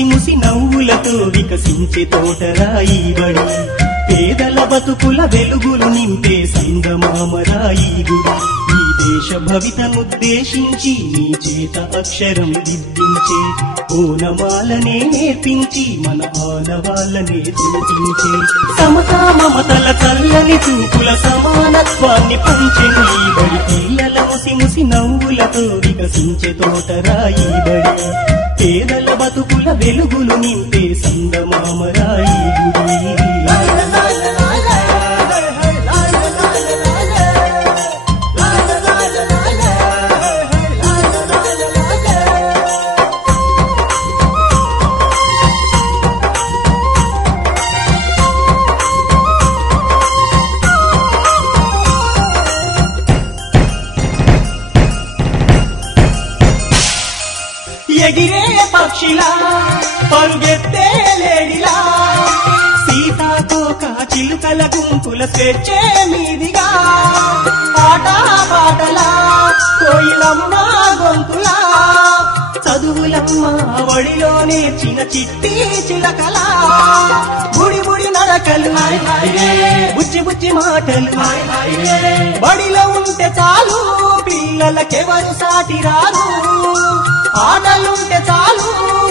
ముసి ముసి నవ్వులతో వికసించే తోటరాయి బడి, పేదల బతుకుల వెలుగులు నింపే సంగమామరాయి గుడి. ఈ దేశ భవితనుద్దేశించి నీ చేత అక్షరం దిద్దించే ఓనమాలనే నేర్పించి మన ఆనవాళ్ళనే చూపించే, సమతా మమతల చల్లని చూపుల సమానత్వాన్ని పంచెను ఈ బడి. పిల్లల ముసి ముసి నవ్వులతో వికసించే తోటరాయి బడి, పేదల బతుకుల వెలుగులు నింపే సంగమామరాయి గుడి. ఎగిరే పక్షిలా పరుగెత్తే లేడిలా, సీతాకోక చిలుకల గుంపుల స్వేచ్ఛే మీదిగా, ఆటా పాటలా కోయిలమ్మ గొంతులా, చదువులమ్మ వడిలో నేర్చిన చిట్టి చిలకలా, బుడి బుడి నడకలు బుచ్చి బుచ్చి మాటలు, బడిలో ఉంటే చాలు పిల్లలకెవరు సాటి రారు, ఆటలుంటే చాలు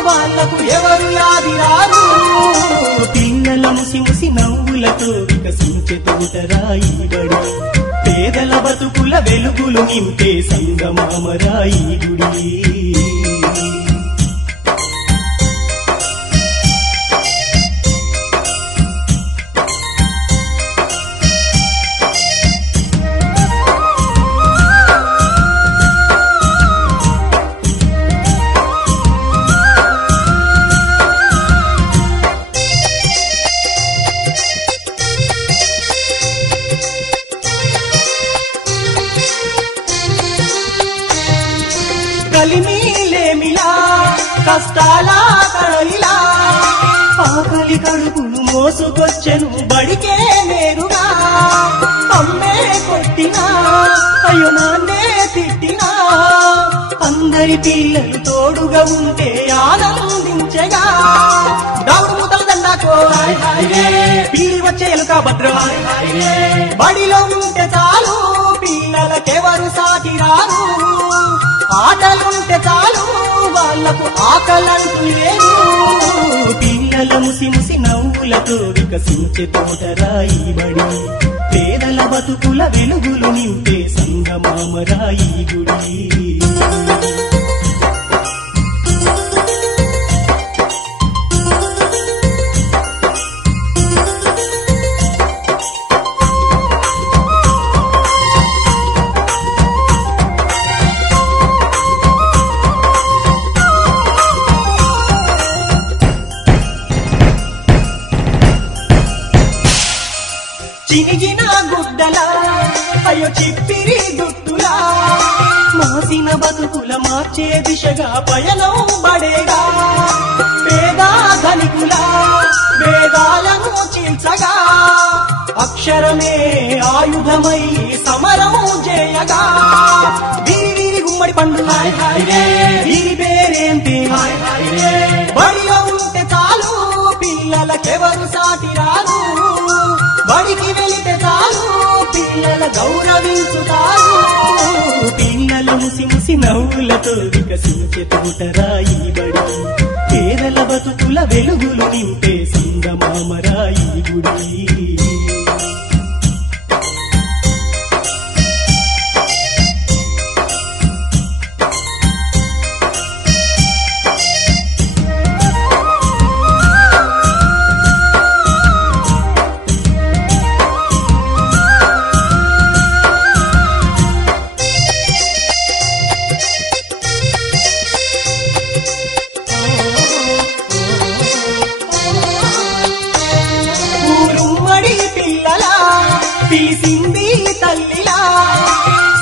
వాళ్ళకు ఎవరు యాది రారు. పిల్లల ముసి ముసి నవ్వులతో వికసించే తోటరాయి బడి, పేదల బతుకుల వెలుగులు నింపే సంగమామరాయి గుడి. కలిమిలేమిలా కష్టాల కడలిలా, ఆకలి కడుపును మోసుకొచ్చెను బడికే నేరుగా, అమ్మే కొట్టినా అయ్యో నాన్నే తిట్టినా, అందరి పిల్లలు తోడుగా ఉంటే ఆనందించగా, దౌడు ముతల దండాకో పీడి వచ్చే ఎలుక భద్రం, బడిలో ఉంటే చాలు పిల్లలకెవరు సాటి రారు, ఆటలుంటే చాలు వాళ్ళకు ఆకలంటూ లేదు. పిల్లల ముసి ముసి నవ్వులతో వికసించే తోటరాయి బడి, పేదల బతుకుల వెలుగులు నింపే సంగమామరాయి గుడి. చినిగిన గుడ్డలా అయ్యో చిప్పిరి దుట్టులా, మాసిన బతుకుల మార్చే దిశగా పయనం బడేగా, పేద ధనికుల వేదాలను చీల్చగా, అక్షరమే ఆయుధమై సమరం చేయగా, వీరి వీరి గుమ్మడి పండు వీరి పేరేంటి, బడిలో ఉంటే చాలు పిల్లలకెవరు సాటి రారు, బడికి వెళితే చాలు పిల్లల గౌరవించుతారు. పిల్లల ముసి ముసి నవ్వులతో వికసించే తోటరాయి బడి, పేదల బతుకుల వెలుగులు నింపే సంగమామరాయి గుడి. తీసింది తల్లిలా,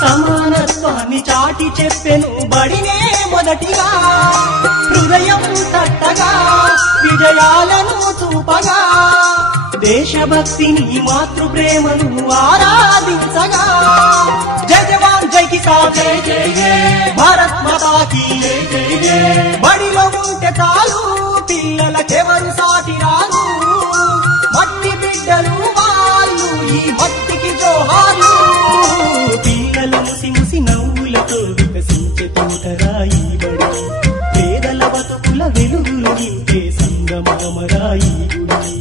సమానత్వాన్ని చాటి చెప్పెను బడినే మొదటిగా, హృదయం తట్టగా విజయాలను చూపగా, దేశభక్తిని మాతృప్రేమను ఆరాధించగా, జై జవాన్ జై కిసాన్ జై జై జై, భారత్ మాతా కీ జై జై జై, బడిలో ఉంటే చాలు ఎవరు సాటి రారు మట్టి బిడ్డలు వాళ్ళు ఈ మట్టికి జోహారు పిల్లల ముసి ముసి నవ్వులతో వికసించే తోటరాయి బడి పేదల బతుకుల వెలుగులు నింపే సంగమామరాయి గుడి